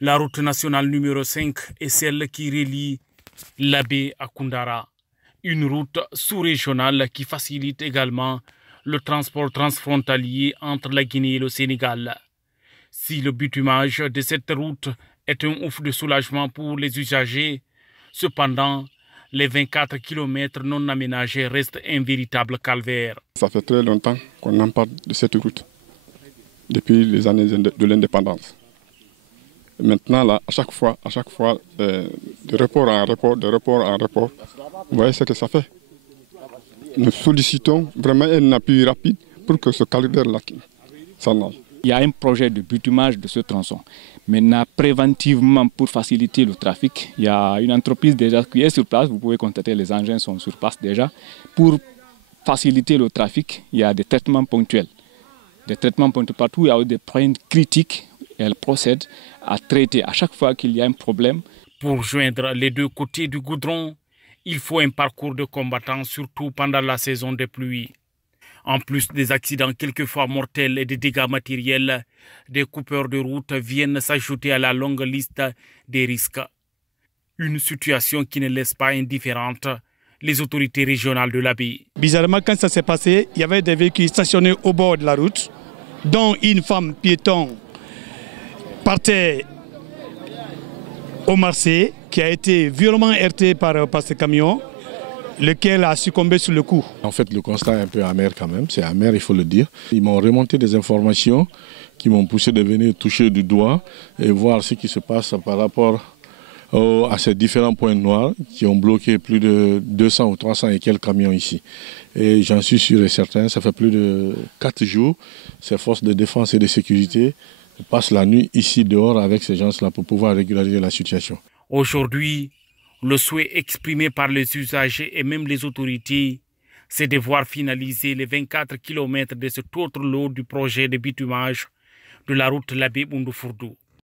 La route nationale numéro 5 est celle qui relie Labé à Koundara. Une route sous-régionale qui facilite également le transport transfrontalier entre la Guinée et le Sénégal. Si le bitumage de cette route est un ouf de soulagement pour les usagers, cependant, les 24 km non aménagés restent un véritable calvaire. Ça fait très longtemps qu'on en parle de cette route, depuis les années de l'indépendance. Maintenant, là, à chaque fois, de report en report, vous voyez ce que ça fait. Nous sollicitons vraiment un appui rapide pour que ce calvaire-là s'en aille. Il y a un projet de bitumage de ce tronçon. Maintenant, préventivement, pour faciliter le trafic, il y a une entreprise déjà qui est sur place. Vous pouvez constater, les engins sont sur place déjà. Pour faciliter le trafic, il y a des traitements ponctuels. Des traitements ponctuels partout, il y a des points critiques. Elle procède à traiter à chaque fois qu'il y a un problème. Pour joindre les deux côtés du goudron, il faut un parcours de combattants, surtout pendant la saison des pluies. En plus des accidents quelquefois mortels et des dégâts matériels, des coupeurs de route viennent s'ajouter à la longue liste des risques. Une situation qui ne laisse pas indifférentes les autorités régionales de l'Abbaye. Bizarrement, quand ça s'est passé, il y avait des véhicules stationnés au bord de la route, dont une femme piéton partait au Marseille, qui a été violemment heurtée par ce camion, lequel a succombé sur le coup. En fait, le constat est un peu amer quand même, c'est amer, il faut le dire. Ils m'ont remonté des informations qui m'ont poussé de venir toucher du doigt et voir ce qui se passe par rapport à ces différents points noirs qui ont bloqué plus de 200 ou 300 et quelques camions ici. Et j'en suis sûr et certain, ça fait plus de 4 jours, ces forces de défense et de sécurité passent la nuit ici dehors avec ces gens-là pour pouvoir régulariser la situation. Aujourd'hui, le souhait exprimé par les usagers et même les autorités, c'est de voir finaliser les 24 km de cet autre lot du projet de bitumage de la route Labé-Boundou-Fourdou.